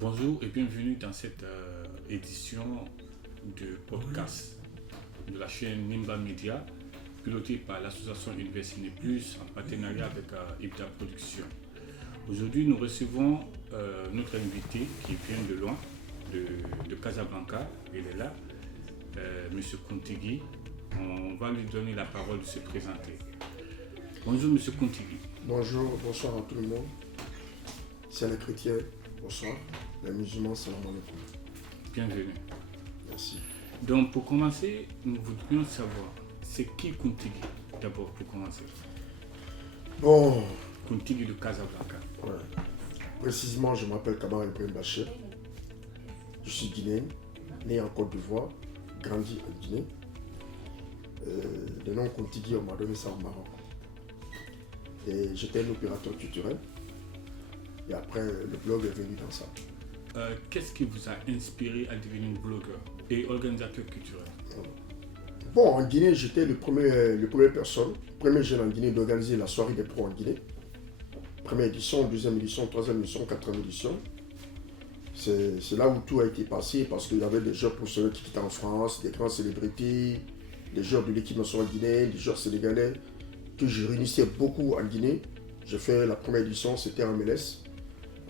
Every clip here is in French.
Bonjour et bienvenue dans cette édition de podcast de la chaîne Nimba Media, pilotée par l'association Universiné Plus en partenariat avec Ibda Productions. Aujourd'hui, nous recevons notre invité qui vient de loin, de Casablanca. Il est là, M. Kontigi. On va lui donner la parole de se présenter. Bonjour M. Kontigi. Bonjour, bonsoir à tout le monde. C'est les chrétiens, bonsoir. Les musulmans, salam alaikum. Bienvenue. Merci. Donc pour commencer, nous voudrions savoir, c'est qui Kontigi d'abord pour commencer? Bon, Kontigi de Casablanca. ouais. Précisément, je m'appelle Kamara Ibrahim Bachir. Je suis guinéen, né en Côte d'Ivoire, grandi en Guinée. Le nom Kontigi, on m'a donné ça au Maroc. Et j'étais un opérateur culturel. Et après, le blog est venu dans ça. Qu'est-ce qui vous a inspiré à devenir blogueur et organisateur culturel? Bon, en Guinée, j'étais le premier jeune en Guinée d'organiser la soirée des pros en Guinée. Première édition, deuxième édition, troisième édition, quatrième édition. C'est là où tout a été passé parce qu'il y avait des joueurs professionnels qui étaient en France, des grandes célébrités, des joueurs de l'équipe nationale guinéenne, des joueurs sénégalais que je réunissais beaucoup en Guinée. J'ai fait la première édition, c'était en MLS,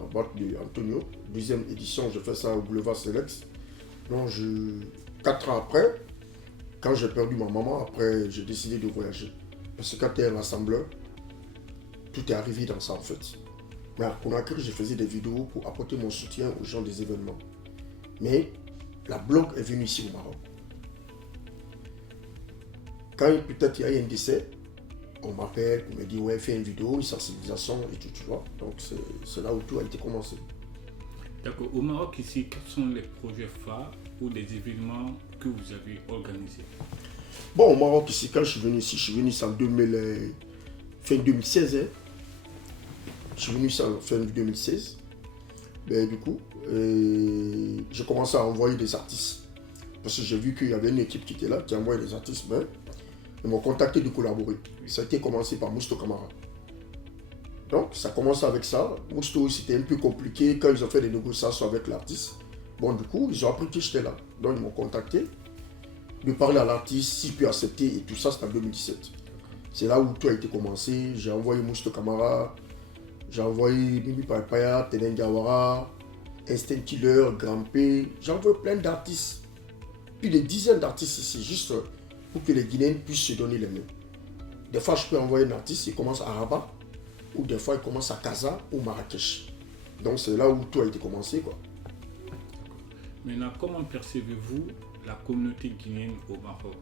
en boîte d'Antonio. Deuxième édition, j'ai fait ça au boulevard Selex. Donc, 4 ans après, quand j'ai perdu ma maman, après, j'ai décidé de voyager. Parce que quand tu es un rassembleur, tout est arrivé dans ça en fait. Mais à Conakry, je faisais des vidéos pour apporter mon soutien aux gens des événements. Mais la blog est venue ici au Maroc. Quand peut-être il y a eu un décès, on m'appelle, on me dit ouais, fais une vidéo, une sensibilisation et tout, tu vois. Donc c'est là où tout a été commencé. D'accord. Au Maroc ici, quels sont les projets phares ou les événements que vous avez organisés? Bon, au Maroc ici, quand je suis venu ici, en fin 2016. Hein. Je suis venu ici en fin 2016. Ben, du coup, j'ai commencé à envoyer des artistes. Parce que j'ai vu qu'il y avait une équipe qui était là, qui envoyait des artistes. Ben, ils m'ont contacté de collaborer. Ça a été commencé par Mousto Camara. Donc, ça a commencé avec ça. Mousto, c'était un peu compliqué quand ils ont fait des négociations avec l'artiste. Bon, du coup, ils ont appris que j'étais là. Donc, ils m'ont contacté. De parler à l'artiste, s'il peut accepter et tout ça, c'était en 2017. C'est là où tout a été commencé. J'ai envoyé Mousto Camara, j'ai envoyé Mimi Papaya, Tenen Gawara, Instinct Killer, Grand P. J'ai envoyé plein d'artistes. Plus de dizaines d'artistes ici, juste pour que les Guinéens puissent se donner les mains. Des fois, je peux envoyer un artiste, il commence à Rabat, ou des fois, il commence à Casa ou Marrakech. Donc, c'est là où tout a été commencé, quoi. Maintenant, comment percevez-vous la communauté guinéenne au Maroc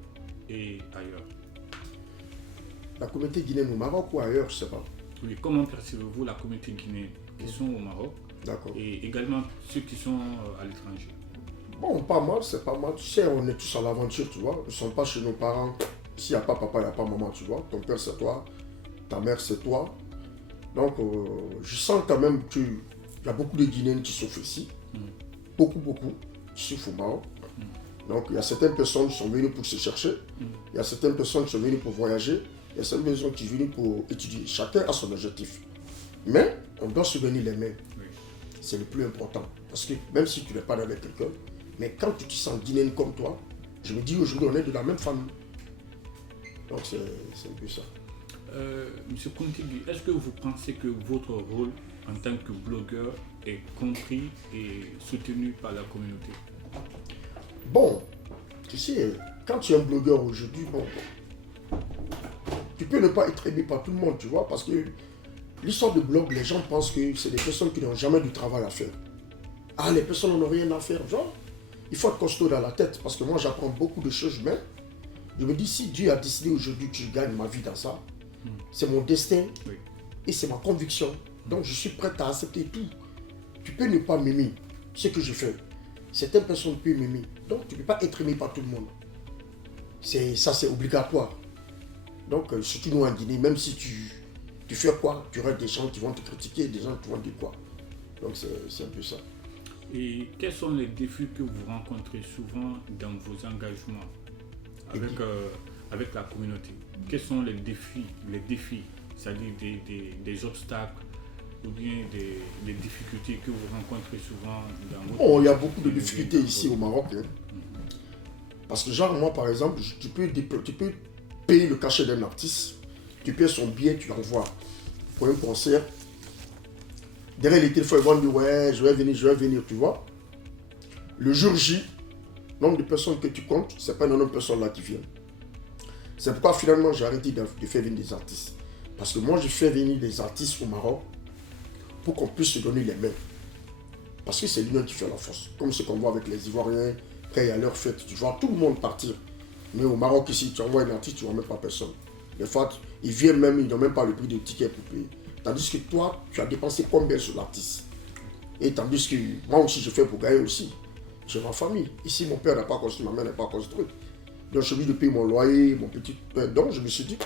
et ailleurs? La communauté guinéenne au Maroc ou ailleurs, je ne sais pas. Oui, comment percevez-vous la communauté guinéenne qui sont au Maroc et également ceux qui sont à l'étranger? Bon, pas mal, c'est pas mal. Tu sais, on est tous à l'aventure, tu vois. Nous ne sommes pas chez nos parents. S'il n'y a pas papa, il n'y a pas maman, tu vois. Ton père, c'est toi. Ta mère, c'est toi. Donc, je sens quand même qu'il y a beaucoup de Guinéens qui souffrent ici. Beaucoup, qui souffrent au Maroc. Donc, il y a certaines personnes qui sont venues pour se chercher. Il y a certaines personnes qui sont venues pour voyager. Il y a certaines personnes qui sont venues pour étudier. Chacun a son objectif. Mais, on doit se donner les mains. Oui. C'est le plus important. Parce que même si tu n'es pas avec quelqu'un, mais quand tu te sens guinéen comme toi, je me dis aujourd'hui on est de la même famille. Donc c'est un peu ça. Monsieur Kontigi, est-ce que vous pensez que votre rôle en tant que blogueur est compris et soutenu par la communauté? Bon, tu sais, quand tu es un blogueur aujourd'hui, bon, tu peux ne pas être aimé par tout le monde, tu vois, parce que l'histoire de blog, les gens pensent que c'est des personnes qui n'ont jamais du travail à faire. Ah, les personnes n'ont rien à faire, genre. Il faut être costaud dans la tête, parce que moi j'apprends beaucoup de choses, mais je me dis, si Dieu a décidé aujourd'hui que je gagne ma vie dans ça, c'est mon destin et c'est ma conviction. Donc je suis prêt à accepter tout. Tu peux ne pas m'aimer, ce que je fais. Certaines personnes peuvent m'aimer, donc tu ne peux pas être aimé par tout le monde. Ça c'est obligatoire. Donc surtout nous en Guinée, même si tu fais quoi, tu auras des gens qui vont te critiquer, des gens qui vont te dire quoi. Donc c'est un peu ça. Et quels sont les défis que vous rencontrez souvent dans vos engagements avec la communauté? Quels sont les défis, c'est-à-dire des obstacles ou bien des difficultés que vous rencontrez souvent dans votre... Bon, il y a beaucoup de difficultés ici au Maroc. Hein. Parce que genre, moi, par exemple, tu peux payer le cachet d'un artiste, tu payes son billet, tu l'envoies pour un concert. Derrière les téléphones, ils vont dire, ouais, je vais venir, tu vois. Le jour J, le nombre de personnes que tu comptes, c'est pas le nombre de personnes là qui viennent. C'est pourquoi finalement j'ai arrêté de faire venir des artistes. Parce que moi, je fais venir des artistes au Maroc pour qu'on puisse se donner les mains. Parce que c'est l'union qui fait la force. Comme ce qu'on voit avec les Ivoiriens, quand il y a leur fête, tu vois tout le monde partir. Mais au Maroc ici, tu envoies un artiste, tu ne vois même pas personne. Des fois, ils viennent même, ils n'ont même pas le prix de ticket pour payer. Tandis que toi, tu as dépensé combien sur l'artiste. Et tandis que moi aussi, je fais pour gagner aussi. J'ai ma famille. Ici, mon père n'a pas construit, ma mère n'a pas construit. Donc, je suis obligé de payer mon loyer, mon petit... Donc, je me suis dit,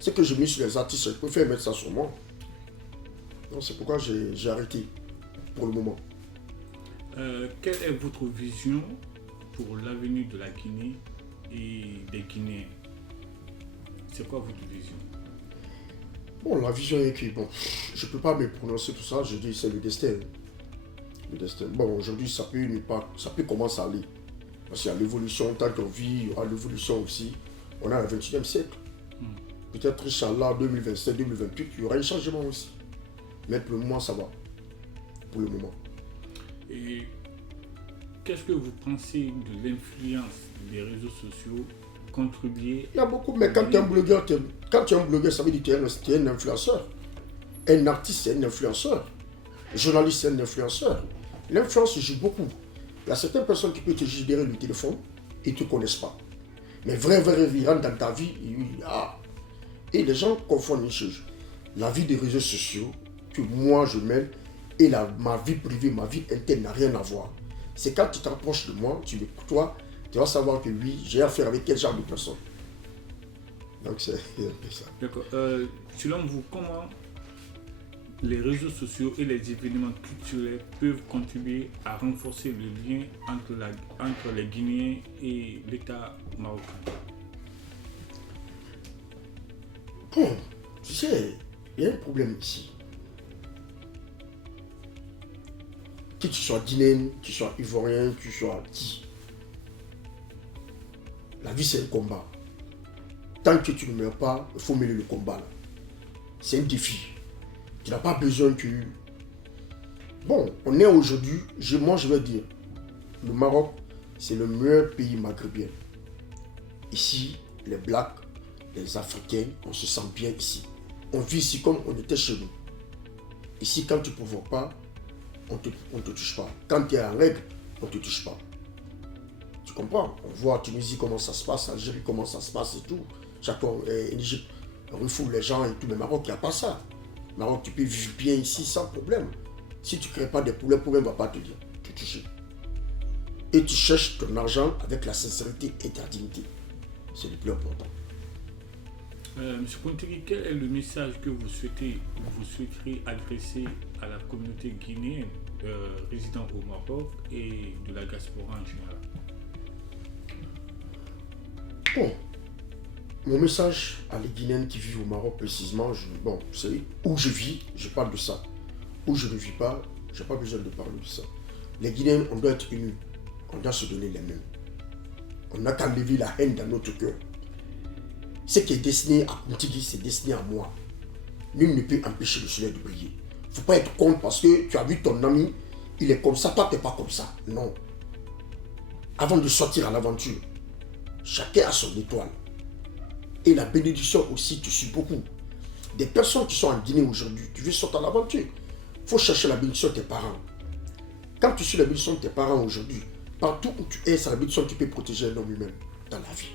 c'est que je mets sur les artistes, je préfère mettre ça sur moi. Donc, c'est pourquoi j'ai arrêté pour le moment. Quelle est votre vision pour l'avenir de la Guinée et des Guinéens? C'est quoi votre vision? Bon, la vision est que, bon, je ne peux pas me prononcer pour ça, je dis c'est le destin. Le destin. Bon, aujourd'hui, ça peut commencer à aller. Parce qu'il y a l'évolution, tant qu'on vit, il y aura l'évolution aussi. On est à le 21e siècle. Peut-être, Inch'Allah, 2027, 2028, il y aura un changement aussi. Mais pour le moment, ça va. Pour le moment. Et qu'est-ce que vous pensez de l'influence des réseaux sociaux contribuer? Il y a beaucoup, mais quand tu es un blogueur, ça veut dire que tu es un influenceur. Un artiste, c'est un influenceur. Un journaliste, c'est un influenceur. L'influence joue beaucoup. Il y a certaines personnes qui peuvent te juger derrière le téléphone et ne te connaissent pas. Mais vrai, ils rentrent dans ta vie. Et les gens confondent une chose. La vie des réseaux sociaux que moi je mène et ma vie privée, ma vie interne n'a rien à voir. C'est quand tu t'approches de moi, tu me côtoies, tu vas savoir que oui, j'ai affaire avec quel genre de personne. Donc c'est ça. D'accord. Selon vous, comment les réseaux sociaux et les événements culturels peuvent contribuer à renforcer le lien entre les Guinéens et l'État marocain? Bon, tu sais, il y a un problème ici. Que tu sois guinéen, que tu sois ivoirien, que tu sois qui. La vie, c'est un combat. Tant que tu ne meurs pas, il faut mener le combat. Là. C'est un défi. Tu n'as pas besoin que... Bon, on est aujourd'hui, moi je vais dire, le Maroc, c'est le meilleur pays maghrébien. Ici, les Blacks, les Africains, on se sent bien ici. On vit ici comme on était chez nous. Ici, quand tu ne provoques pas, on ne te touche pas. Quand tu es en règle, on ne te touche pas. Tu comprends? On voit en Tunisie comment ça se passe, en Algérie comment ça se passe et tout. Chacun, en Égypte, on refoule les gens et tout. Mais Maroc, il n'y a pas ça. Maroc, tu peux vivre bien ici sans problème. Si tu ne crées pas des problèmes, le problème ne va pas te dire, te toucher. Et tu cherches ton argent avec la sincérité et ta dignité. C'est le plus important. Monsieur Kontiri, quel est le message que vous souhaiterez adresser à la communauté guinéenne résidant au Maroc et de la diaspora en général? Bon, mon message à les Guinéens qui vivent au Maroc précisément, c'est où je vis, je parle de ça. Où je ne vis pas, je n'ai pas besoin de parler de ça. Les Guinéens, on doit être unis, on doit se donner les mains. On n'a qu'à lever la haine dans notre cœur. Ce qui est destiné à Kontiri, c'est destiné à moi. Nul ne peut empêcher le soleil de briller. Il ne faut pas être contre parce que tu as vu ton ami, il est comme ça, toi tu n'es pas comme ça. Non. Avant de sortir à l'aventure, chacun a son étoile. Et la bénédiction aussi te suit beaucoup. Des personnes qui sont en Guinée aujourd'hui, tu veux sortir à l'aventure. Il faut chercher la bénédiction de tes parents. Quand tu suis la bénédiction de tes parents aujourd'hui, partout où tu es, c'est la bénédiction qui peut protéger l'homme humain dans la vie.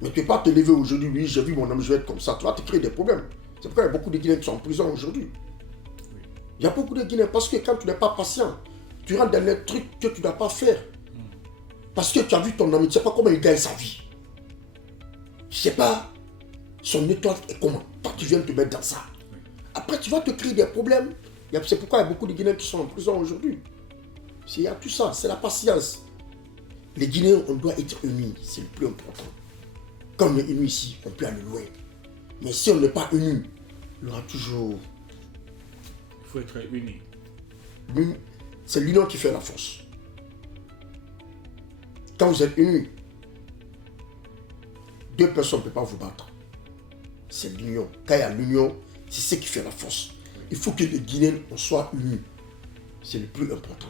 Mais tu ne peux pas te lever aujourd'hui, oui, j'ai vu mon homme, je vais être comme ça. Tu vas te créer des problèmes. C'est pourquoi il y a beaucoup de Guinéens qui sont en prison aujourd'hui. Il y a beaucoup de Guinéens parce que quand tu n'es pas patient, tu rentres dans les trucs que tu ne dois pas faire. Parce que tu as vu ton ami, tu ne sais pas comment il gagne sa vie. Tu ne sais pas son étoile est comment. Toi, tu viens te mettre dans ça. Après, tu vas te créer des problèmes. C'est pourquoi il y a beaucoup de Guinéens qui sont en prison aujourd'hui. Il y a tout ça, c'est la patience. Les Guinéens, on doit être unis, c'est le plus important. Comme on est unis ici, on peut aller loin. Mais si on n'est pas unis, il y aura toujours faut être unis. C'est l'union qui fait la force. Quand vous êtes unis, deux personnes ne peuvent pas vous battre. C'est l'union. Quand il y a l'union, c'est ce qui fait la force. Il faut que les Guinéens soient unis. C'est le plus important.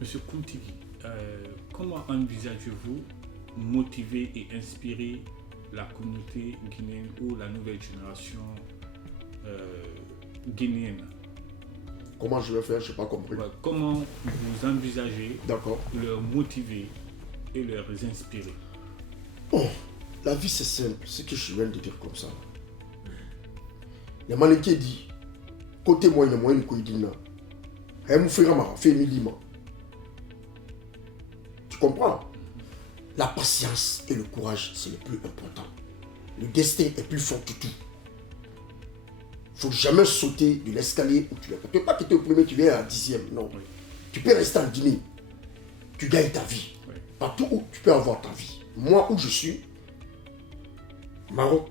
Monsieur Kountigi, comment envisagez-vous motiver et inspirer la communauté guinéenne ou la nouvelle génération guinéenne? Comment je vais faire, je n'ai pas compris. Ouais, comment vous envisagez leur motiver et leur inspirer? Bon, la vie c'est simple, ce que je viens de dire comme ça. Le mannequin dit, côté moi, il y a moyen de dire, tu comprends? La patience et le courage, c'est le plus important. Le destin est plus fort que tout. Il ne faut jamais sauter de l'escalier où tu es. Tu ne peux pas quitter au premier, tu viens à 10e. Non. Oui. Tu peux rester en Guinée. Tu gagnes ta vie. Oui. Partout où tu peux avoir ta vie. Moi, où je suis, Maroc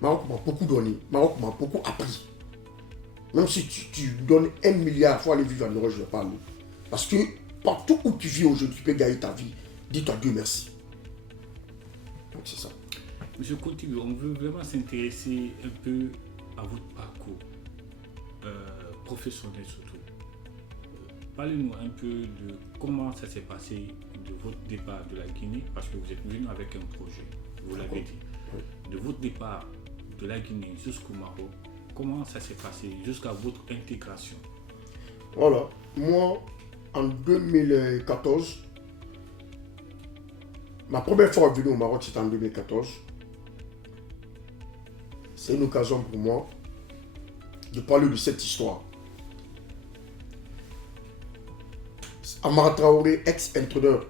m'a beaucoup donné. Maroc m'a beaucoup appris. Même si tu donnes 1 milliard, il faut aller vivre en Europe, je ne vais pas aller. Parce que partout où tu vis aujourd'hui, tu peux gagner ta vie. Dis-toi Dieu merci. Donc c'est ça. Monsieur Kountigi, on veut vraiment s'intéresser un peu à votre parcours professionnel surtout. Parlez-nous un peu de comment ça s'est passé de votre départ de la Guinée, parce que vous êtes venu avec un projet, vous l'avez dit. Oui. De votre départ de la Guinée jusqu'au Maroc, comment ça s'est passé jusqu'à votre intégration? Voilà, moi en 2014, ma première fois venue au Maroc c'était en 2014. C'est une occasion pour moi de parler de cette histoire. Amara Traoré, ex-entraîneur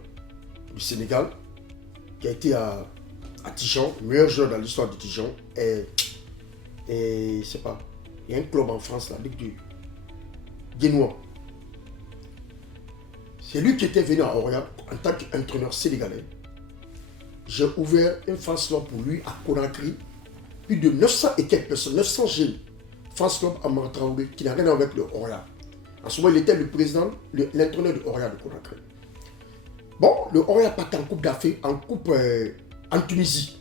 du Sénégal, qui a été à Dijon, meilleur joueur dans l'histoire de Dijon, et c'est pas, il y a un club en France, la Ligue du Guénois. C'est lui qui était venu à Orient en tant qu'entraîneur sénégalais. J'ai ouvert un France Club pour lui à Conakry. Plus de 900 et quelques personnes, 900 jeunes. France Club Amara Traoré, qui n'a rien à voir avec le Orient. En ce moment, il était le président, l'entraîneur de Orient de Conakry. Bon, le Orient partait en Coupe d'Afrique, en Coupe en Tunisie.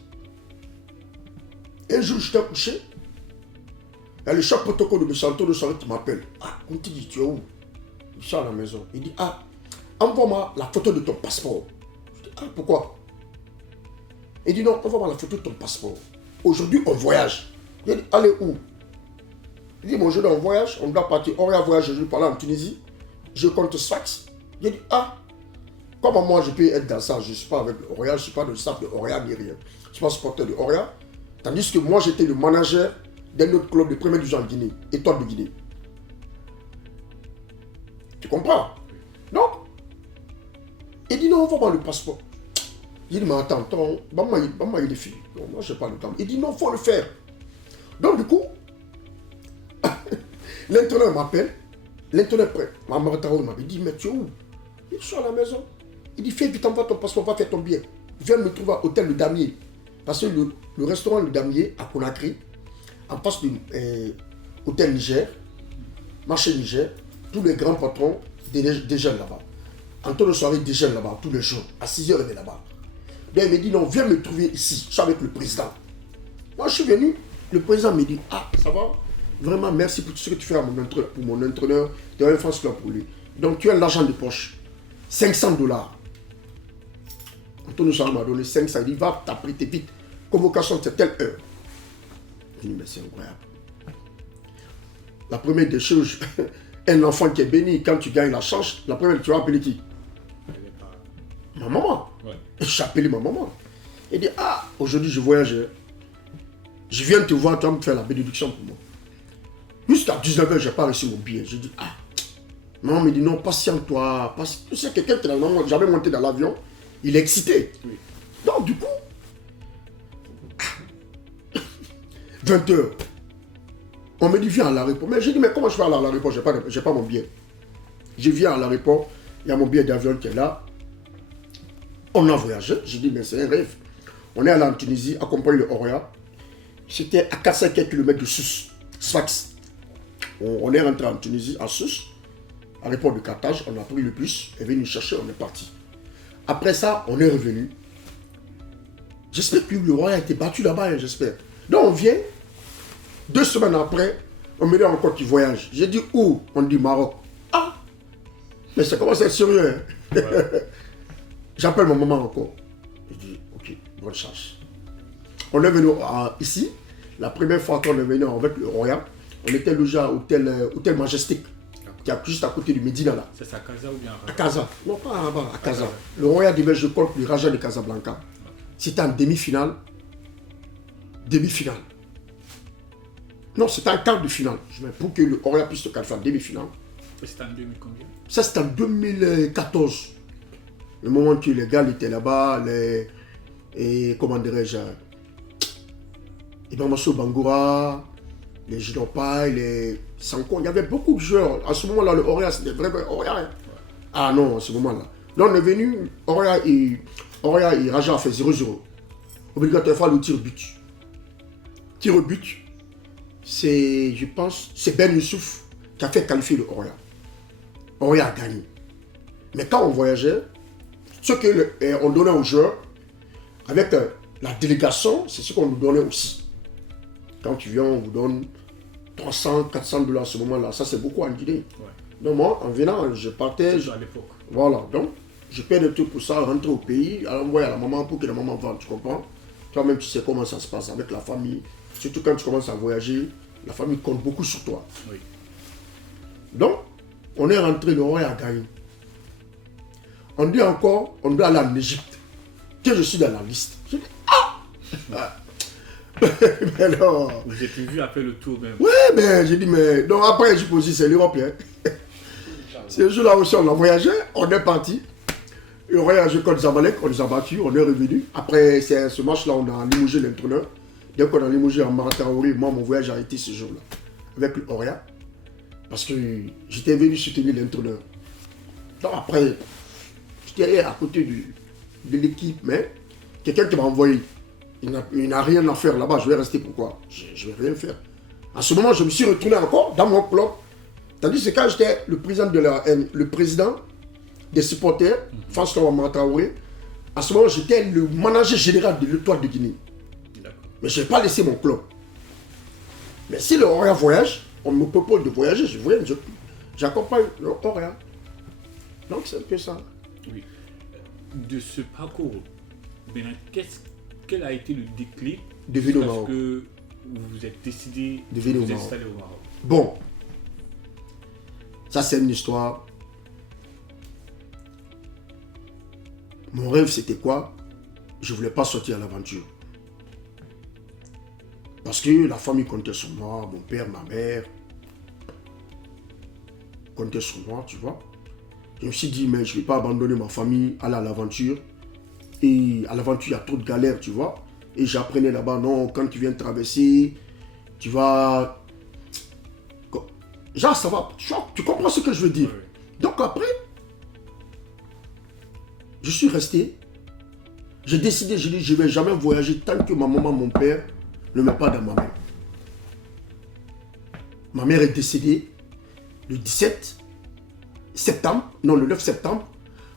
Un jour, j'étais couché. Il y a le chef protocole de M. Antonio Sarri qui m'appelle. Ah, Kountigi, tu es où? Je suis à la maison. Il dit, ah, envoie-moi la photo de ton passeport. Je dis, ah, pourquoi? Il dit, non, envoie-moi la photo de ton passeport. Aujourd'hui, on voyage. Il dit, allez où? Il dit, bon, je dois en voyage, on doit partir. On va voyager, je vais parler en Tunisie. Je compte Sfax. Il dit, ah, comment moi je peux être dans ça? Je ne suis pas avec le Orient, je ne suis pas de staff de Orient ni rien. Je ne suis pas supporter de Orient. Tandis que moi, j'étais le manager d'un autre club de première division en Guinée, Étoile de Guinée. Tu comprends? Donc, il dit, non, envoie-moi le passeport. Il dit, mais attends, maman, il est fini. Non, moi, je n'ai pas le temps. Il dit, non, il faut le faire. Donc, du coup, l'entraîneur m'appelle. L'entraîneur Amara Traoré m'avait dit, mais tu es où? Il est à la maison. Il dit, fais vite, envoie ton passeport, va faire ton bien. Viens me trouver à l'hôtel Le Damier. Parce que le restaurant Le Damier, à Conakry, en face de l'hôtel Niger, marché Niger, tous les grands patrons déjeunent là-bas. Antonio Sarri déjeune là-bas tous les jours. À 6h, il est là-bas. Donc, il me dit, non, viens me trouver ici. Je suis avec le président. Moi, je suis venu. Le président me dit, ah, ça va? Vraiment, merci pour tout ce que tu fais pour mon entraîneur. Tu as un France Club pour lui. Donc, tu as l'argent de poche. $500. Antonio Sarri m'a donné 500. Il dit, va t'apprêter vite. Convocation, c'est telle heure. Je dis, mais c'est incroyable. La première des choses, un enfant qui est béni, quand tu gagnes la chance, la première, tu vas appeler qui? Ma maman. Ouais. J'ai appelé ma maman. Il dit, ah, aujourd'hui je voyage. Je viens te voir, tu vas me faire la bénédiction pour moi. Jusqu'à 19h, je n'ai pas reçu mon billet. Je dis, ah. Maman me dit, non, patiente-toi. Tu sais, quelqu'un qui n'a jamais monté dans l'avion, il est excité. Oui. Donc, du coup, 20h, on me dit, viens à l'aéroport. Mais j'ai dit, mais comment je vais aller à l'aéroport? Je n'ai pas mon billet. Je viens à l'aéroport, il y a mon billet d'avion qui est là. On a voyagé. J'ai dit, mais c'est un rêve. On est allé en Tunisie, accompagné le Orient. C'était à 400 km de Sfax. on est rentré en Tunisie, à Sousse, à l'aéroport de Carthage, on a pris le bus, est venu nous chercher, on est parti. Après ça, on est revenu. J'espère que le roi a été battu là-bas, hein, j'espère. Donc on vient, 2 semaines après, on me dit encore qu'il voyage. J'ai dit où? On dit Maroc. Ah! Mais ça commence à être sérieux. Hein? Ouais. J'appelle mon maman encore. Je dis, ok, bonne chance. On est venu ici. La première fois qu'on est venu avec le Royal, on était logé à Hôtel Majestic, qui est juste à côté du Médina là. C'est à Casa ou bien à Casa? Non, pas là-bas, à Casa. Le Royal d'Ibège contre le Raja de Casablanca. C'était en demi-finale. Demi-finale. Non, c'était un quart de finale. Pour que le Royal puisse se qualifier en demi-finale. C'était en 2000 combien? Ça, c'était en 2014. Le moment que les gars étaient là-bas, et comment dirais-je, Ibamasso Bangoura, les Ginopai, les Sanko, il y avait beaucoup de joueurs. À ce moment-là, le Oria, c'était vrai Oria. Hein. Ah non, à ce moment-là. Donc on est venu, Oria et Raja a fait 0-0. Obligatoire le tir-but. Tir-but, c'est, je pense, c'est Ben Youssouf qui a fait qualifier le Oria. Oria a gagné. Mais quand on voyageait, ce qu'on donnait aux joueurs, avec la délégation, c'est ce qu'on nous donnait aussi. Quand tu viens, on vous donne 300, 400 $ à ce moment-là. Ça, c'est beaucoup en Guinée. Ouais. Donc moi, en venant, je partais. À l'époque. Voilà. Donc, je paie des trucs pour ça, rentrer au pays, envoyer à la maman pour que la maman vende. Tu comprends? Toi-même, tu sais comment ça se passe avec la famille. Surtout quand tu commences à voyager, la famille compte beaucoup sur toi. Oui. Donc, on est rentré, le roi a gagné. On dit encore, on doit aller en Égypte. Que je suis dans la liste. Je dis, ah! Mais non. Vous êtes vu après le tour même. Oui, mais j'ai dit, mais. Donc après, je posé, c'est l'Europe. Hein. Ce jour-là aussi, on a voyagé, on est parti. Et on a voyagé contre Zamalek, on les a battus, on est revenu. Après ce match-là, on a limogé l'entraîneur. Dès qu'on a limogé en Marataori, moi, mon voyage a été ce jour-là. Avec le Oria. Parce que j'étais venu soutenir l'entraîneur. Donc après, j'étais à côté de l'équipe, mais quelqu'un qui m'a envoyé. Il n'a rien à faire là-bas, je vais rester pourquoi? Je ne vais rien faire. À ce moment, je me suis retourné encore dans mon club. Tandis que quand j'étais le président des supporters, François Mataoué, à ce moment, j'étais le manager général de l'Étoile de Guinée. Mais je n'ai pas laissé mon club. Mais si le Orient voyage, on me propose de voyager, je voyage, j'accompagne le Orient. Donc c'est un peu ça. Oui. De ce parcours, quel a été le déclic parce que vous vous êtes décidé de vous installer au Maroc? Bon, ça c'est une histoire. Mon rêve c'était quoi? Je ne voulais pas sortir à l'aventure. Parce que la famille comptait sur moi, mon père, ma mère comptaient sur moi, tu vois. Je me suis dit, mais je ne vais pas abandonner ma famille, aller à l'aventure. Et à l'aventure, il y a trop de galères, tu vois. Et j'apprenais là-bas, non, quand tu viens traverser, tu vas... Genre, ça va, tu comprends ce que je veux dire. Oui. Donc après, je suis resté. J'ai décidé, je dis, je ne vais jamais voyager tant que ma maman, mon père ne me met pas dans ma main. Ma mère est décédée le 17 septembre, non, le 9 septembre.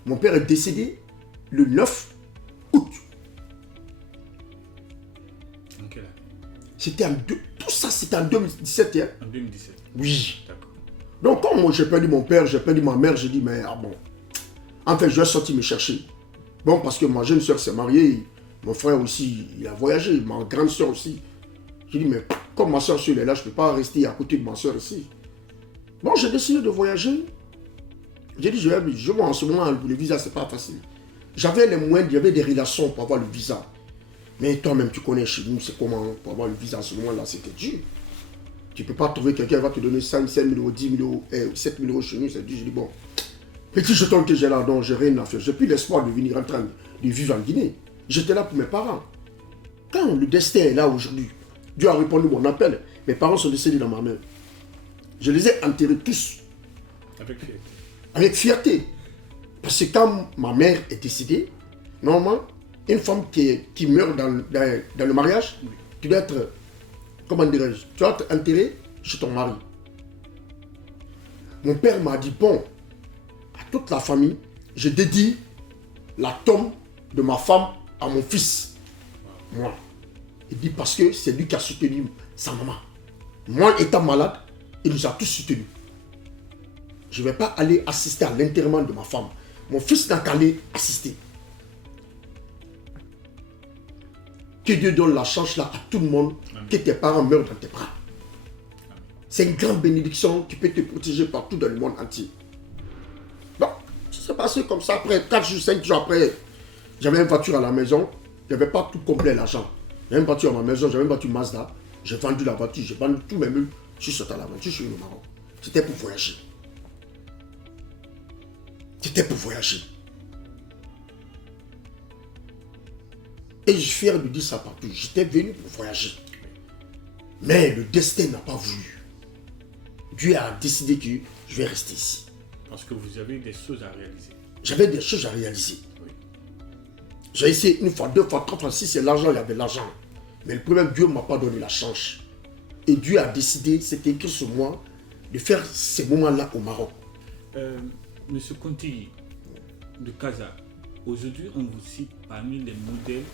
Mon père est décédé le 9 août. Okay. Tout ça, c'était en 2017. Hein? En 2017. Oui. D'accord. Donc, quand moi, j'ai perdu mon père, j'ai perdu ma mère, j'ai dit, mais ah bon. En fait, je vais sortir me chercher. Bon, parce que ma jeune soeur s'est mariée, mon frère aussi, il a voyagé, ma grande soeur aussi. J'ai dit, mais comme ma soeur est là, je ne peux pas rester à côté de ma soeur ici. Bon, j'ai décidé de voyager. J'ai dit, je vois en ce moment, le visa, ce n'est pas facile. J'avais les moyens, il y avait des relations pour avoir le visa. Mais toi-même, tu connais chez nous, c'est comment pour avoir le visa à ce moment-là, c'était dur. Tu ne peux pas trouver quelqu'un qui va te donner 5 000 euros, 10 000 euros, 7 000 euros chez nous, c'est dur. Je dis, bon, petit jeton que j'ai là, donc j'ai rien à faire. J'ai plus l'espoir de venir en train de vivre en Guinée. J'étais là pour mes parents. Quand le destin est là aujourd'hui, Dieu a répondu à mon appel, mes parents sont décédés dans ma main. Je les ai enterrés tous. Avec fierté. Avec fierté. Parce que quand ma mère est décédée, normalement, une femme qui meurt dans le mariage, oui. Tu dois être, comment dirais-je, tu dois être enterré chez ton mari. Mon père m'a dit, bon, à toute la famille, je dédie la tombe de ma femme à mon fils. Moi. Il dit parce que c'est lui qui a soutenu sa maman. Moi étant malade, il nous a tous soutenus. Je ne vais pas aller assister à l'enterrement de ma femme. Mon fils n'a qu'à aller assister. Que Dieu donne la chance là à tout le monde. Amen. Que tes parents meurent dans tes bras. C'est une grande bénédiction qui peut te protéger partout dans le monde entier. Bon, ça s'est passé comme ça. Après 4 jours, 5 jours après, j'avais une voiture à la maison. Il n'y avait pas tout complet l'argent. J'avais une voiture à ma maison, j'avais une voiture Mazda. J'ai vendu la voiture, j'ai vendu tous mes meubles. Je suis sorti à l'aventure, je suis venu au Maroc. C'était pour voyager. C'était pour voyager. Et je suis fier de dire ça partout. J'étais venu pour voyager. Mais le destin n'a pas voulu. Dieu a décidé que je vais rester ici. Parce que vous avez des choses à réaliser. J'avais des choses à réaliser. Oui. J'ai essayé une fois, deux fois, trois fois. Si c'est l'argent, il y avait l'argent. Mais le problème, Dieu ne m'a pas donné la chance. Et Dieu a décidé, c'était écrit sur moi, de faire ces moments-là au Maroc. Monsieur Conti de Casa, aujourd'hui, on vous cite parmi les modèles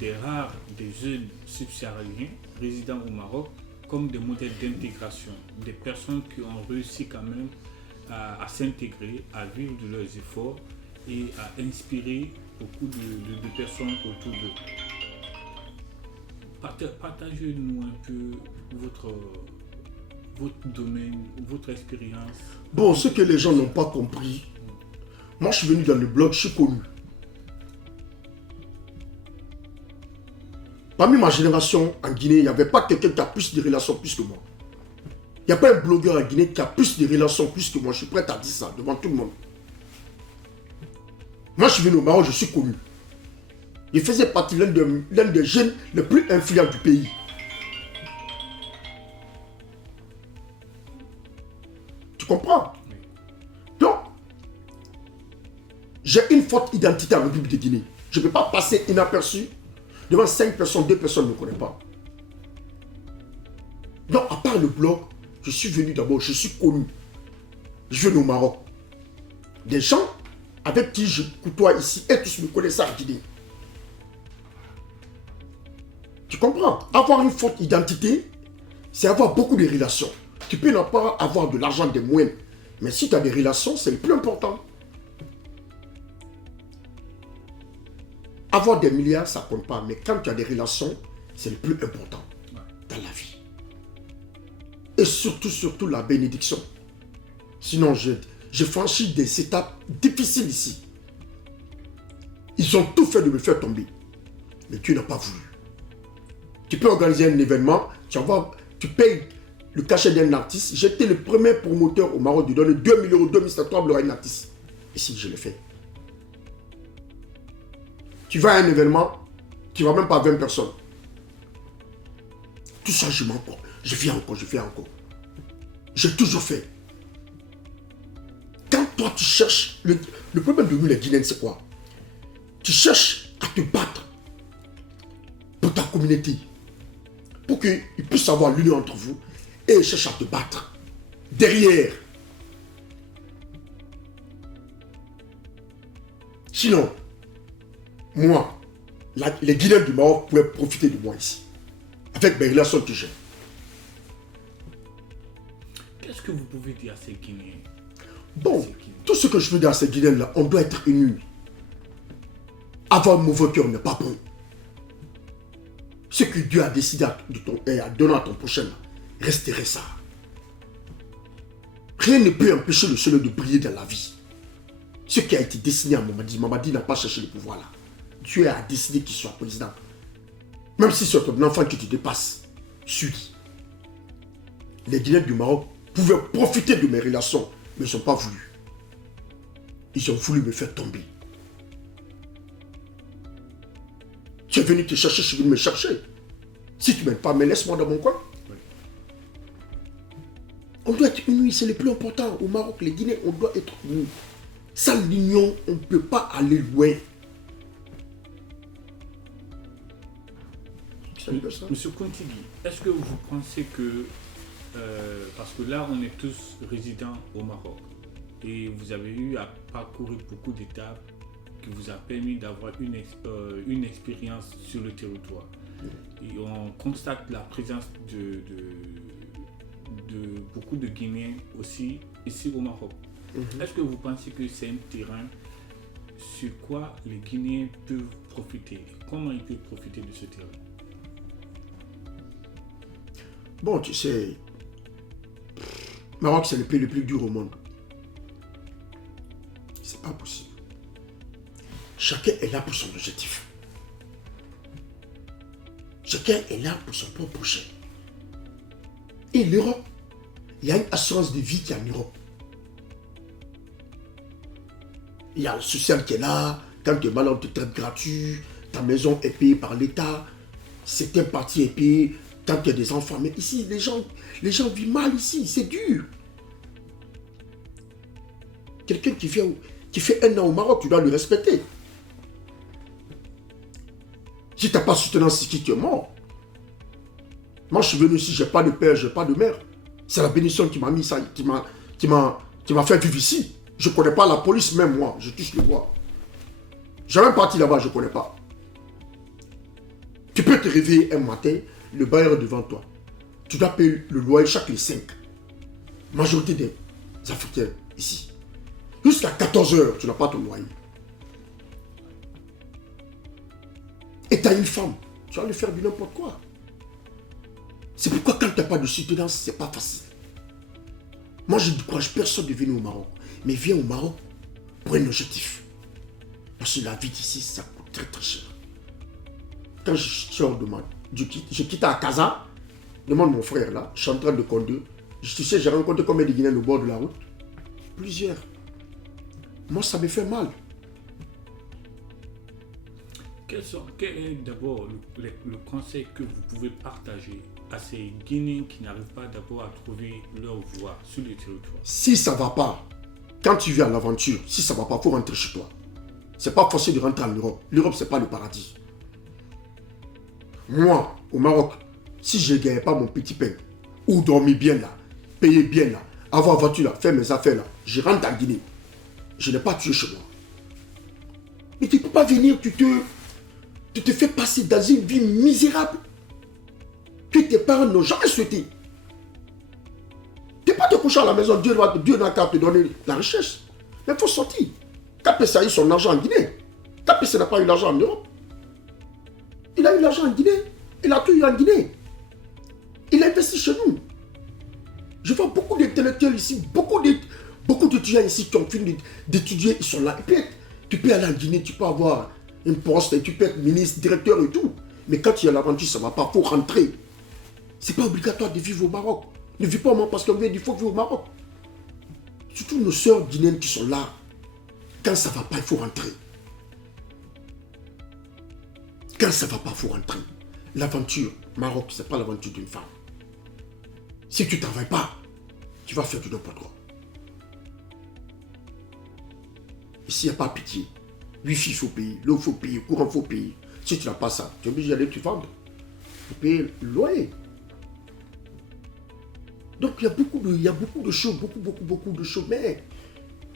des rares, des jeunes subsahariens résidant au Maroc comme des modèles d'intégration, des personnes qui ont réussi quand même à s'intégrer, à vivre de leurs efforts et à inspirer beaucoup de personnes autour d'eux. Partagez-nous un peu votre domaine, votre expérience. Bon, ce que les gens n'ont pas compris, moi je suis venu dans le blog, je suis connu. Parmi ma génération en Guinée, il n'y avait pas quelqu'un qui a plus de relations plus que moi. Il n'y a pas un blogueur en Guinée qui a plus de relations plus que moi. Je suis prêt à dire ça devant tout le monde. Moi, je suis venu au Maroc, je suis connu. Je faisais partie de l'un des jeunes les plus influents du pays. Tu comprends? Donc, j'ai une forte identité en République de Guinée. Je ne peux pas passer inaperçu devant 5 personnes, 2 personnes ne me connaissent pas. Donc, à part le blog, je suis venu d'abord, je suis connu. Je viens au Maroc. Des gens avec qui je côtoie ici, et tous me connaissent en Guinée. Tu comprends? Avoir une forte identité, c'est avoir beaucoup de relations. Tu peux ne pas avoir de l'argent des moyens, mais si tu as des relations, c'est le plus important. Avoir des milliards, ça ne compte pas, mais quand tu as des relations, c'est le plus important dans la vie. Et surtout la bénédiction. Sinon, j'ai franchi des étapes difficiles ici. Ils ont tout fait de me faire tomber. Mais Dieu n'a pas voulu. Tu peux organiser un événement, tu payes le cachet d'un artiste. J'étais le premier promoteur au Maroc de donner 2 000 €, 2500 € à un artiste. Ici, je l'ai fait. Tu vas à un événement, tu ne vas même pas 20 personnes. Tout ça, je m'en encore. Je fais encore. J'ai toujours fait. Quand toi, tu cherches... Le problème de nous, les Guinéens, c'est quoi? Tu cherches à te battre pour ta communauté. Pour qu'ils puissent avoir l'union entre vous. Et ils cherchent à te battre. Derrière. Sinon, moi, les Guinéens du Maroc pouvaient profiter de moi ici. Avec mes relations que j'ai. Qu'est-ce que vous pouvez dire à ces Guinéens? Bon, tout ce que je veux dire à ces Guinéens-là, on doit être unis. Avoir un mauvais cœur n'est pas bon. Ce que Dieu a décidé à donner à ton prochain, resterait ça. Rien ne peut empêcher le soleil de briller dans la vie. Ce qui a été destiné à Mamadi, Mamadi n'a pas cherché le pouvoir là. Dieu a décidé qu'il soit président. Même si c'est ton enfant qui te dépasse, suis. Les Guinéens du Maroc pouvaient profiter de mes relations, mais ils n'ont pas voulu. Ils ont voulu me faire tomber. Tu es venu te chercher, je suis venu me chercher. Si tu ne m'aimes pas, mais laisse-moi dans mon coin. Oui. On doit être unis, c'est le plus important. Au Maroc, les Guinéens, on doit être unis. Sans l'union, on ne peut pas aller loin. Monsieur Kontigi, est-ce que vous pensez que parce que là, on est tous résidents au Maroc. Et vous avez eu à parcourir beaucoup d'étapes qui vous a permis d'avoir une expérience sur le territoire. Et on constate la présence de beaucoup de Guinéens aussi ici au Maroc. Est-ce que vous pensez que c'est un terrain sur quoi les Guinéens peuvent profiter? Comment ils peuvent profiter de ce terrain? Bon, tu sais, Maroc, c'est le pays le plus dur au monde. C'est pas possible. Chacun est là pour son objectif. Chacun est là pour son propre projet. Et l'Europe, il y a une assurance de vie qui est en Europe. Il y a le social qui est là. Quand tu es malade, on te traite gratuit. Ta maison est payée par l'État. Certains parties est payé. Quand tu as des enfants. Mais ici, les gens vivent mal ici. C'est dur. Quelqu'un qui fait 1 an au Maroc, tu dois le respecter. Si tu n'as pas soutenance ici, tu es mort. Moi, je suis venu ici, je n'ai pas de père, je n'ai pas de mère. C'est la bénédiction qui m'a mis ça, qui m'a fait vivre ici. Je ne connais pas la police, même moi, je touche le bois. Jamais parti là-bas, je ne connais pas. Tu peux te réveiller un matin, le bailleur est devant toi. Tu dois payer le loyer chaque les 5. Majorité des Africains ici. Jusqu'à 14 h, tu n'as pas ton loyer. Et tu as une femme, tu vas lui faire du n'importe quoi. C'est pourquoi quand tu n'as pas de soutenance, ce n'est pas facile. Moi, je ne décourage personne de venir au Maroc. Mais viens au Maroc pour un objectif. Parce que la vie d'ici, ça coûte très très cher. Quand je sors de je quitte à Casa, demande mon frère là, je suis en train de conduire. Tu sais, j'ai rencontré combien de Guinéens au bord de la route? Plusieurs. Moi, ça me fait mal. Quel est d'abord le conseil que vous pouvez partager à ces Guinéens qui n'arrivent pas d'abord à trouver leur voie sur le territoire? Si ça ne va pas, quand tu viens à l'aventure, si ça ne va pas, il faut rentrer chez toi. Ce n'est pas forcé de rentrer en Europe. L'Europe, ce n'est pas le paradis. Moi, au Maroc, si je ne gagnais pas mon petit pain, ou dormir bien là, payer bien là, avoir une voiture là, faire mes affaires là, je rentre en Guinée. Je n'ai pas tué chez moi. Mais tu ne peux pas venir, tu te fais passer dans une vie misérable que tes parents n'ont jamais souhaité. Tu ne peux pas te coucher à la maison, Dieu n'a qu'à te donner la richesse. Mais il faut sortir. KPC a eu son argent en Guinée. KPC n'a pas eu l'argent en Europe. Il a eu l'argent en Guinée. Il a tout eu en Guinée. Il a investi chez nous. Je vois beaucoup d'intellectuels ici, beaucoup d'étudiants ici qui ont fini d'étudier, ils sont là. Et puis, tu peux aller en Guinée, tu peux avoir un poste, et tu peux être ministre, directeur et tout. Mais quand tu es à l'aventure, ça ne va pas, il faut rentrer. Ce n'est pas obligatoire de vivre au Maroc. Ne vis pas au Maroc parce qu'on veut dire qu'il faut vivre au Maroc. Surtout nos sœurs guinéennes qui sont là. Quand ça ne va pas, il faut rentrer. Quand ça ne va pas, il faut rentrer. L'aventure, Maroc, ce n'est pas l'aventure d'une femme. Si tu ne travailles pas, tu vas faire du n'importe quoi. Ici, il n'y a pas pitié. Wifi, il faut payer. L'eau, il faut payer. Courant, il faut payer. Si tu n'as pas ça, tu es obligé d'aller te vendre. Tu payes le loyer. Donc, il y a beaucoup de choses, beaucoup de choses. Mais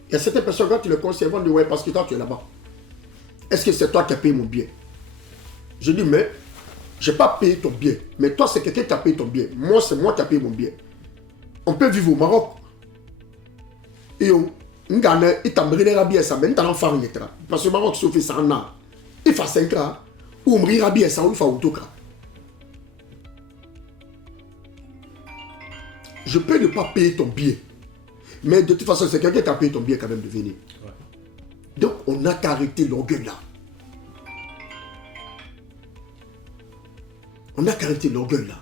il y a certaines personnes, quand tu les conseilles, vont dire, ouais, parce que toi, tu es là-bas. Est-ce que c'est toi qui as payé mon bien? Je dis, mais je n'ai pas payé ton bien. Mais toi, c'est quelqu'un qui a payé ton bien. Moi, c'est moi qui ai payé mon bien. On peut vivre au Maroc. Et on gagne, et t'as bien ça, mais t'as l'enfant, parce que le Maroc se fait ça en a. Il fait 5 ans, ou on rira bien ça, ou il fait autocar. Je peux ne pas payer ton billet. Mais de toute façon, c'est quelqu'un qui a payé ton billet quand même de venir. Ouais. Donc, on n'a qu'à arrêter l'orgueil là. On n'a qu'à arrêter l'orgueil là.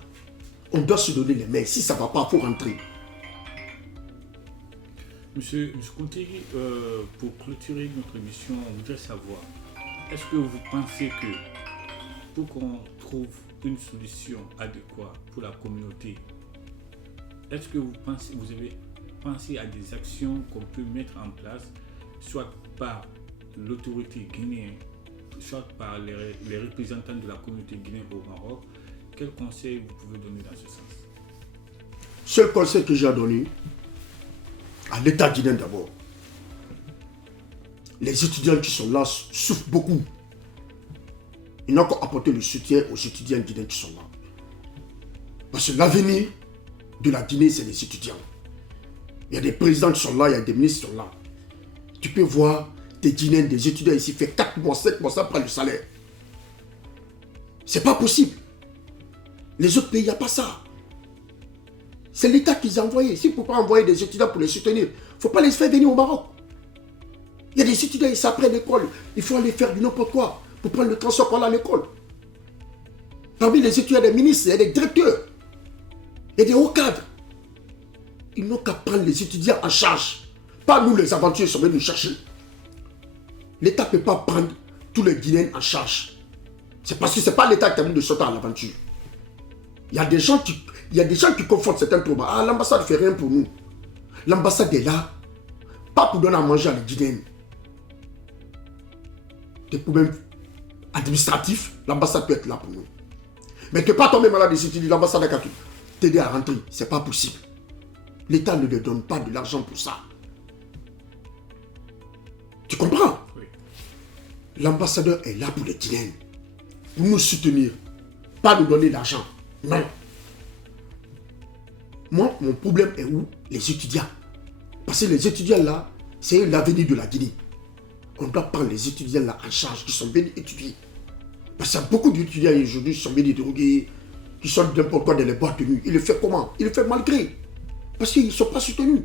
On doit se donner les mains. Si ça ne va pas, il faut rentrer. Monsieur Kounteri, pour clôturer notre émission, on voudrait savoir, est-ce que vous pensez que pour qu'on trouve une solution adéquate pour la communauté, est-ce que vous avez pensé à des actions qu'on peut mettre en place, soit par l'autorité guinéenne, soit par les représentants de la communauté guinéenne au Maroc? Quels conseils vous pouvez donner dans ce sens? Seul conseil que j'ai à donner à l'État guinéen d'abord. Les étudiants qui sont là souffrent beaucoup. Ils n'ont qu'à apporter le soutien aux étudiants guinéens qui sont là. Parce que l'avenir de la Guinée, c'est les étudiants. Il y a des présidents qui sont là, il y a des ministres qui sont là. Tu peux voir des Guinéens, des étudiants ici, fait 4 mois, 7 mois, ça prend le salaire. C'est pas possible. Les autres pays, il n'y a pas ça. C'est l'État qui les a envoyés. S'il ne peut pas envoyer des étudiants pour les soutenir, il ne faut pas les faire venir au Maroc. Il y a des étudiants ici après l'école. Il faut aller faire du n'importe quoi pour prendre le transport pour aller à l'école. Parmi les étudiants, il y a des ministres, il y a des directeurs, il y a des hauts cadres. Ils n'ont qu'à prendre les étudiants en charge. Pas nous, les aventuriers, qui sont venus nous chercher. L'État ne peut pas prendre tous les Guinéens en charge. C'est parce que ce n'est pas l'État qui a venu de sauter à l'aventure. Il y a des gens qui confondent certains troubles. Ah, l'ambassade ne fait rien pour nous. L'ambassade est là, pas pour donner à manger à les Guinéens. Des problèmes administratifs, l'ambassade peut être là pour nous. Mais tu ne peux pas tomber malade ici, tu dis l'ambassade a qu'à t'aider à rentrer. Ce n'est pas possible. L'État ne leur donne pas de l'argent pour ça. Tu comprends? Oui. L'ambassadeur est là pour les Guinéens. Pour nous soutenir. Pas nous donner l'argent. Non. Moi, mon problème est où? Les étudiants. Parce que les étudiants là, c'est l'avenir de la Guinée. On doit prendre les étudiants là en charge, qui sont venus étudier. Parce qu'il y a beaucoup d'étudiants aujourd'hui qui sont venus droguer, qui sont n'importe quoi dans les boîtes de nuit. Il le fait comment? Il le fait malgré. Parce qu'ils ne sont pas soutenus.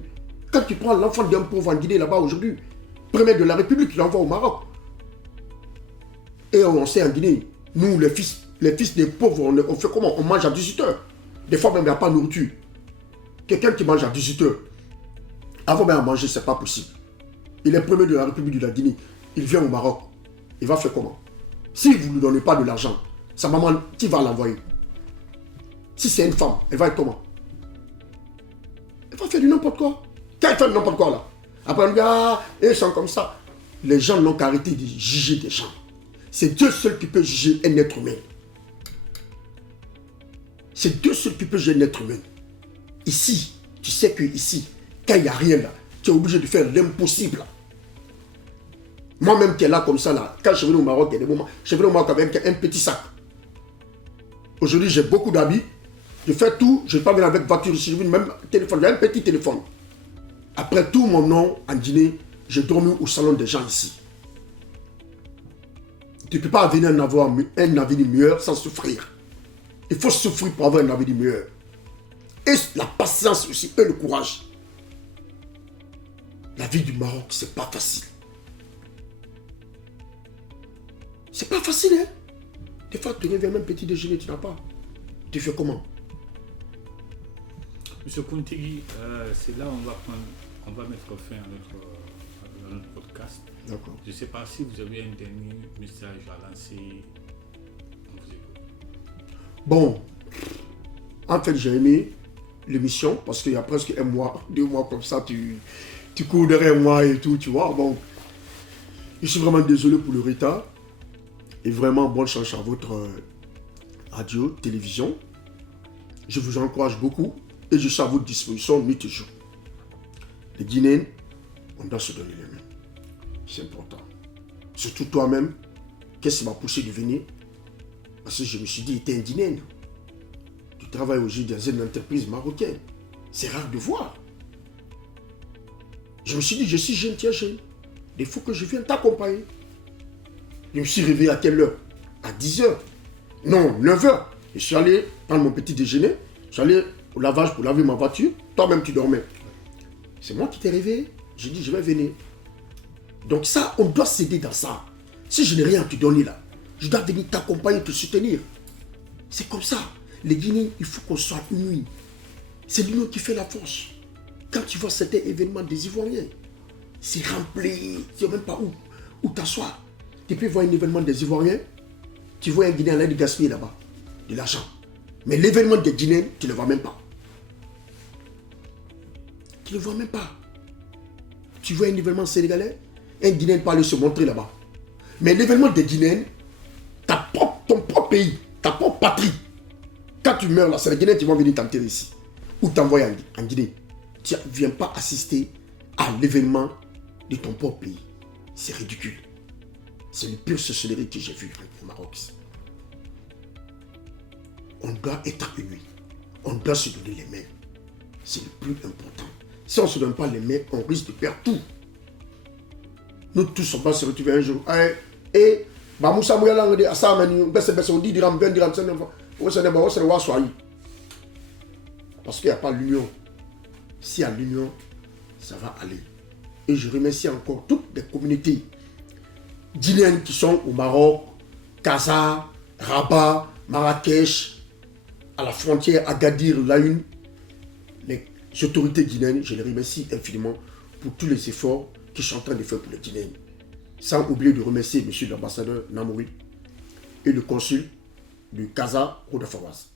Quand tu prends l'enfant d'un pauvre en Guinée là-bas aujourd'hui, premier de la République, il l'envoie au Maroc. Et on sait en Guinée, nous les fils des pauvres, on fait comment? On mange à 18 heures. Des fois même, il n'y a pas de nourriture. Quelqu'un qui mange à 18 heures, avant même à manger, ce n'est pas possible. Il est premier de la République de la Guinée. Il vient au Maroc. Il va faire comment? Si vous ne lui donnez pas de l'argent, sa maman, qui va l'envoyer? Si c'est une femme, elle va être comment? Elle va faire du n'importe quoi. Quand elle fait du n'importe quoi là, après on dit, ah, ils sont comme ça. Les gens n'ont qu'à arrêter de juger des gens. C'est Dieu seul qui peut juger un être humain. C'est Dieu seul qui peut juger un être humain. Ici, tu sais que ici, quand il n'y a rien là, tu es obligé de faire l'impossible. Moi-même qui est là comme ça là, quand je suis venu au Maroc, il y a des moments, je suis venu au Maroc avec un petit sac. Aujourd'hui, j'ai beaucoup d'habits. Je fais tout, je ne vais pas venir avec voiture, je suis venu même téléphone, j'ai un petit téléphone. Après tout mon nom en Guinée, j'ai dormi au salon des gens ici. Tu ne peux pas venir avoir un avenir meilleur sans souffrir. Il faut souffrir pour avoir un avenir meilleur. Et la patience aussi, et le courage. La vie du Maroc, c'est pas facile. C'est pas facile, hein. Des fois, tu reviens même petit déjeuner, tu n'as pas. Tu fais comment? Monsieur Kountigui, c'est là on va mettre fin à notre podcast. D'accord. Je ne sais pas si vous avez un dernier message à lancer. On vous écoute. Bon, en fait, j'ai aimé l'émission parce qu'il y a presque un mois, 2 mois comme ça, tu cours derrière moi et tout, tu vois. Bon, je suis vraiment désolé pour le retard. Et vraiment, bonne chance à votre radio, télévision. Je vous encourage beaucoup et je suis à votre disposition nuit et jour. Les Guinéens, on doit se donner les mains. C'est important. Surtout toi-même, qu'est-ce qui m'a poussé de venir? Parce que je me suis dit, tu es un Guinéen. Tu travailles aujourd'hui dans une entreprise marocaine. C'est rare de voir. Je me suis dit, je suis jeune, tiens jeune. Il faut que je vienne t'accompagner. Je me suis réveillé à quelle heure? À 10 h. Non, 9 h. Je suis allé prendre mon petit déjeuner. Je suis allé au lavage pour laver ma voiture. Toi-même, tu dormais. C'est moi qui t'ai réveillé. J'ai dit, je vais venir. Donc ça, on doit s'aider dans ça. Si je n'ai rien à te donner là, je dois venir t'accompagner, te soutenir. C'est comme ça. Les Guinéens, il faut qu'on soit unis. C'est l'union qui fait la force. Quand tu vois certains événements des Ivoiriens, c'est rempli. Tu ne sais même pas où t'asseoir. Tu peux voir un événement des Ivoiriens, tu vois un Guinéen là de gaspiller là-bas, de l'argent. Mais l'événement des Guinéens, tu ne le vois même pas. Tu ne le vois même pas. Tu vois un événement sénégalais, un Guinéen peut aller se montrer là-bas. Mais l'événement des Guinéens, ton propre pays, ta propre patrie, quand tu meurs là, c'est les Guinéens qui vont venir t'enterrer ici. ou t'envoient en Guinée. Tu ne viens pas assister à l'événement de ton propre pays. C'est ridicule. C'est le pire sorcellerie que j'ai vu au Maroc. On doit être unis. On doit se donner les mains. C'est le plus important. Si on ne se donne pas les mains, on risque de perdre tout. Nous tous, on va se retrouver un jour. Et, parce qu'il n'y a pas l'union. S'il y a l'union, ça va aller. Et je remercie encore toutes les communautés guinéennes qui sont au Maroc, Casa, Rabat, Marrakech, à la frontière Agadir, Layoun. Les autorités guinéennes, je les remercie infiniment pour tous les efforts qu'ils sont en train de faire pour les Guinéens. Sans oublier de remercier M. l'ambassadeur Namouri et le consul de Casa, Roda Fawaz.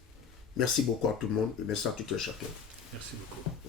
Merci beaucoup à tout le monde et merci à tout et chacun. Merci beaucoup.